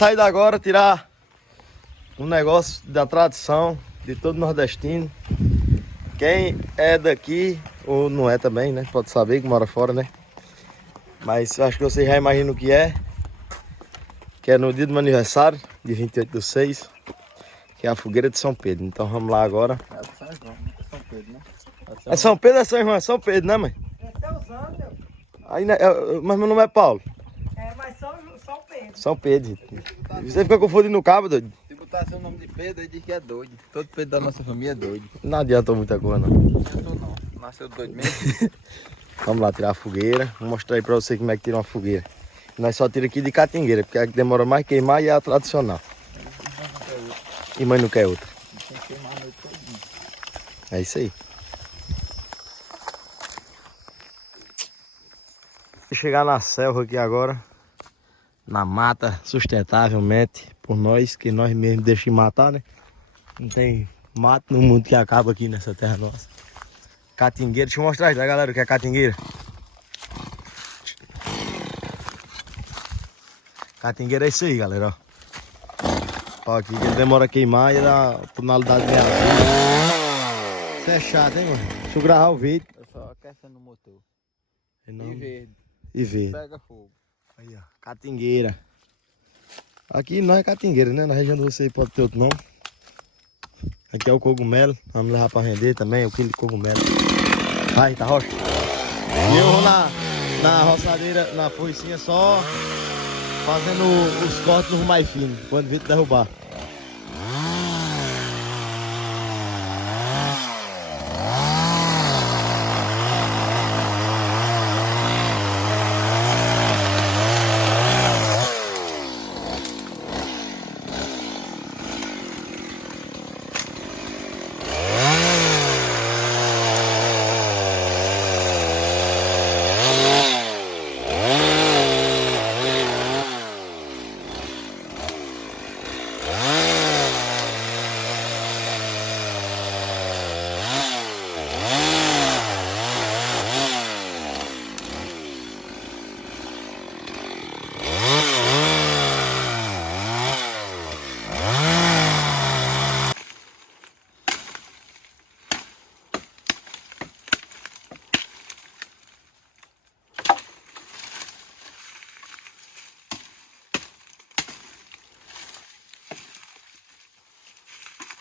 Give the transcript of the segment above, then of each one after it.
Saída agora, tirar um negócio da tradição de todo nordestino. Quem é daqui, ou não é também, né? Pode saber que mora fora, né? Mas eu acho que vocês já imaginam o que é. Que é no dia do meu aniversário, dia 28/6, que é a fogueira de São Pedro. Então vamos lá agora. É São João, é São Pedro, né? É São Pedro ou é São João? É São Pedro, né, mãe? Esse é o Santo. Aí, né, mas meu nome é Paulo. É, mas São Pedro. São Pedro. Você fica confundindo o cabo, doido? Se botar seu nome de Pedro, ele diz que é doido. Todo Pedro da nossa família é doido. Não adiantou muita coisa, não. Não adiantou não. Nasceu doido mesmo. Vamos lá tirar a fogueira. Vou mostrar aí pra você como é que tira uma fogueira. Nós só tira aqui de catingueira, porque é a que demora mais queimar e é a tradicional. E mãe não quer outra. Tem que queimar a noite todinha. É isso aí. Vou chegar na selva aqui agora. Na mata, sustentavelmente, por nós, que nós mesmos deixamos matar, né? Não tem mato no mundo que acaba aqui nessa terra nossa. Catingueira, deixa eu mostrar aí, tá, galera, o que é catingueira. Catingueira é isso aí, galera, ó. Ó aqui, que ele demora a queimar e dá tonalidade dela. Isso é chato, hein, mano? Deixa eu gravar o vídeo. Eu só aquecendo o motor. Não. E verde. E ver. Pega fogo. Aí, ó, catingueira. Aqui não é catingueira, né? Na região de vocês pode ter outro nome. Aqui é o cogumelo. Vamos levar pra render também, o quilo de cogumelo. Vai, tá rocha. E eu vou na roçadeira, na foicinha só fazendo os cortes no mais fino, quando vir derrubar.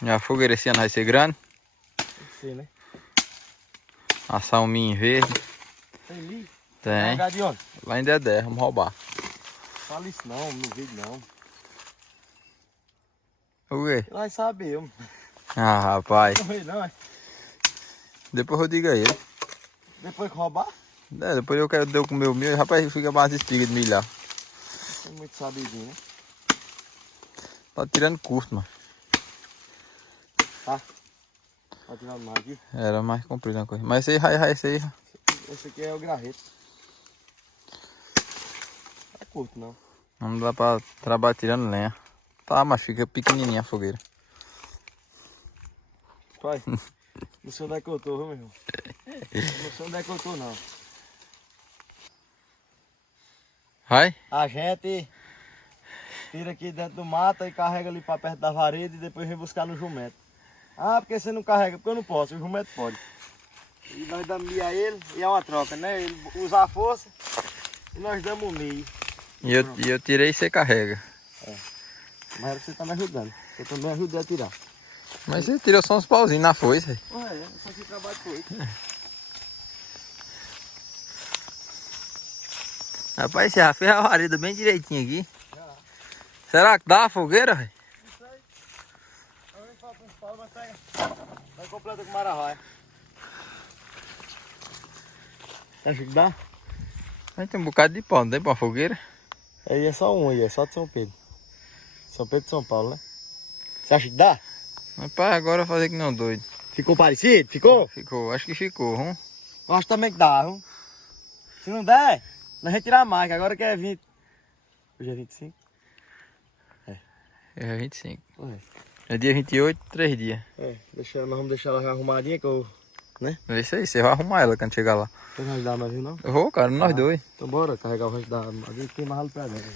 E a fogueira esse ano vai ser grande. Sim, né? Assar um milho verde. Tem milho? Tem. Lugar de onde? Lá em Dedé, vamos roubar. Fala isso não, no vídeo não. O quê? Ele vai saber, eu Ah, rapaz. não sei não, é. Depois eu digo a ele. Depois que roubar, É, depois eu quero deu com o meu milho. Rapaz, fica mais espiga de milhar. tem muito sabidinho, né? Tá tirando custo, mano. Tá. Tá tirando mais aqui. Era mais comprido uma coisa. Mas esse aí, esse aí. Esse aqui é o graveto. Não é curto não. Não dá pra trabalhar tirando lenha. Tá, mas fica pequenininha a fogueira. Pai, não sei onde é que eu tô, viu, meu irmão? Não sei onde é que eu tô, não. Vai? A gente tira aqui dentro do mato e carrega ali pra perto da vareda e depois vem buscar no jumento. Ah, porque você não carrega? Porque eu não posso, o jumento pode. E nós damos milho a ele e é uma troca, né? Ele usa a força e nós damos o milho. E eu tirei e você carrega. Mas você tá me ajudando. Eu também ajudei a tirar. Mas você tirou só uns pauzinhos na foice. Ué, eu só fiz trabalho com ele. Rapaz, você já fez a vareda bem direitinho aqui. Já. Será que dá a fogueira, velho? Não sei. Talvez falta uns pau, mas pega. Vai completo com mararraia. Acha que dá? Aí tem um bocado de pau, não tem pra uma fogueira? Aí é só um aí, é só de São Pedro. São Pedro de São Paulo, né? Você acha que dá? Rapaz, agora eu vou fazer que não doido. Ficou parecido? Ficou? Ficou, acho que ficou, hum? Eu acho também que dá, viu? Se não der, nós vamos tirar mais, que agora que é 20. Hoje é 25? É 25. Ué. É dia 28, 3 dias. É, nós vamos deixar ela já arrumadinha que eu... É isso aí, você vai arrumar ela quando chegar lá. Você não vai ajudar nós, viu, não? Eu vou, cara, nós dois. Então bora carregar o resto da armadilha e queimar ela pra dentro.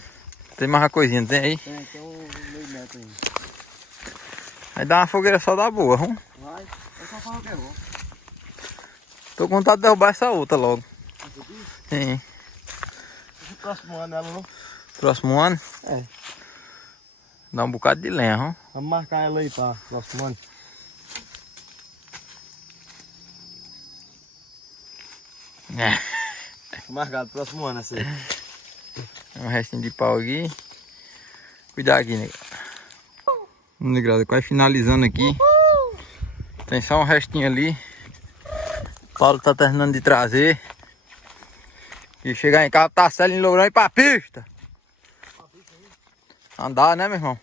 Tem mais uma coisinha, não tem aí? Tem meio metro ainda. Aí dá uma fogueira só da boa, vamos? Vai, é só falar o que é bom. Tô com vontade de derrubar essa outra logo. Essa aqui? Sim. Esse próximo ano ela não. Próximo ano? É. Dá um bocado de lenha, vamos? Vamos marcar ela aí pra próximo ano. É. Marcado próximo ano essa aí. Um restinho de pau aqui. Cuidado aqui, negrada. Negrada, quase finalizando aqui. Tem só um restinho ali. O Paulo tá terminando de trazer. E chegar em casa, tá Célio em Lourão e ir pra pista. Andar, né, meu irmão?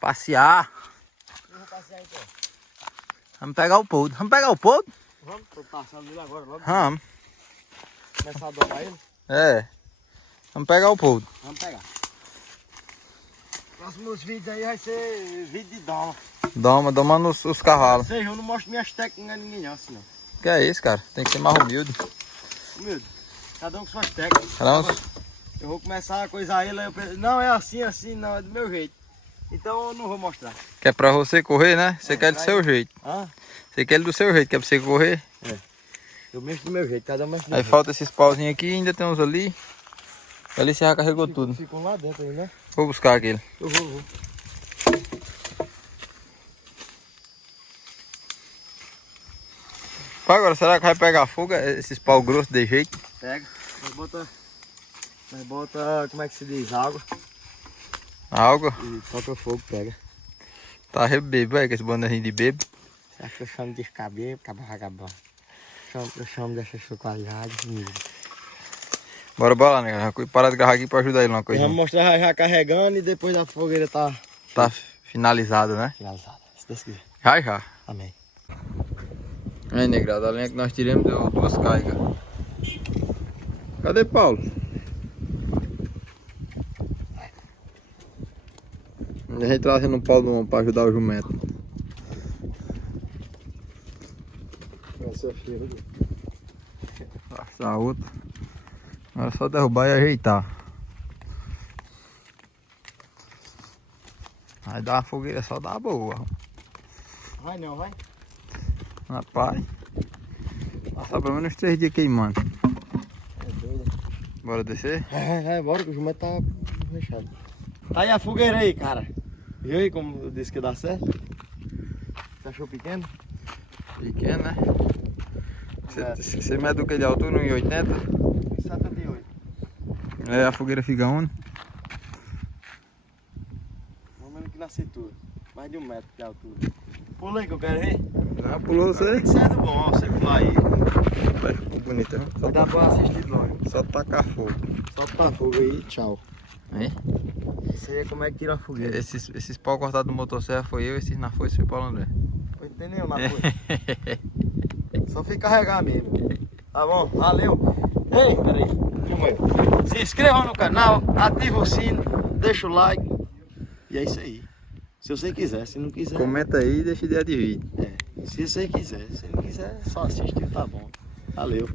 Passear. Eu vou passear então. Vamos pegar o poldo. Vamos pegar o poldo? Vamos, tô passando ele agora logo. Vamos. Começar a domar ele. É. Vamos pegar o poldo. Vamos pegar. Próximos vídeos aí vai ser vídeo de doma. Domando os cavalos. Ou seja, eu não mostro minhas técnicas a ninguém não, assim não. Que é isso, cara? Tem que ser mais humilde. Humilde. Cada um com suas técnicas. Cada um- Eu vou começar a coisar ele, aí eu penso, não, é assim, não, é do meu jeito. Então eu não vou mostrar. Que é pra você correr, né? Você quer do vai. seu jeito. Ah, Você quer ele do seu jeito, que é pra você correr. eu mexo do meu jeito, cada um mexe do meu Aí jeito. falta esses pauzinhos aqui, ainda tem uns ali. Ali você já carregou tudo. Ficam lá dentro aí, né? Vou buscar aquele. Eu vou. Agora, será que vai pegar fogo esses pau grossos de jeito? Pega, nós bota, como é que se diz, água Água? e toca fogo, pega. Tá rebebo aí, com esse bandeirinho de bebo. Você acha que eu chamo de cabelo, vagabundo? Eu chamo dessa qualidade. Bora lá, né? Parar de gravar aqui pra ajudar ele uma coisa. Vamos mostrar já carregando e depois a fogueira tá Tá finalizado, né? finalizada, se Deus quiser. Já, já. Amém. Aí, negrada, a lenha que nós tiramos deu 2 cargas. Cadê Paulo? A gente trazendo um pau do ombro pra ajudar o jumento. Essa é feira. A outra. Agora é só derrubar e ajeitar. Aí dá uma fogueira só dá boa. Vai não, vai. Rapaz. Passar pelo menos 3 dias queimando. É doido. Bora descer? Bora que o jumento tá fechado. Tá aí a fogueira aí, cara. Viu aí como eu disse que dá certo? Você achou pequeno? Pequeno, né? Você mede o que de altura? 1,80? 78. É, a fogueira fica onde? Mais ou menos aqui na cintura. Mais de 1 metro de altura. Pula aí que eu quero ver. Já pulou você? Isso é do bom, você pular aí. Ficou bonito, hein? Vai dar pra assistir de longe. Só tacar fogo. Só tá fogo aí, tchau. Hein? Isso aí é como é que tira a fogueira. Esses pau cortados do motosserra foi eu, esses na foice foi o Paulo André. Não entendeu na coisa. Só fica carregar mesmo. Tá bom? Valeu. Ei, peraí. Filma aí. Se inscreva no canal, ativa o sino, deixa o like. E é isso aí. Se você quiser, se não quiser. Comenta aí e deixa ideia de vídeo. Se você quiser. Se não quiser, só assistir, tá bom. Valeu.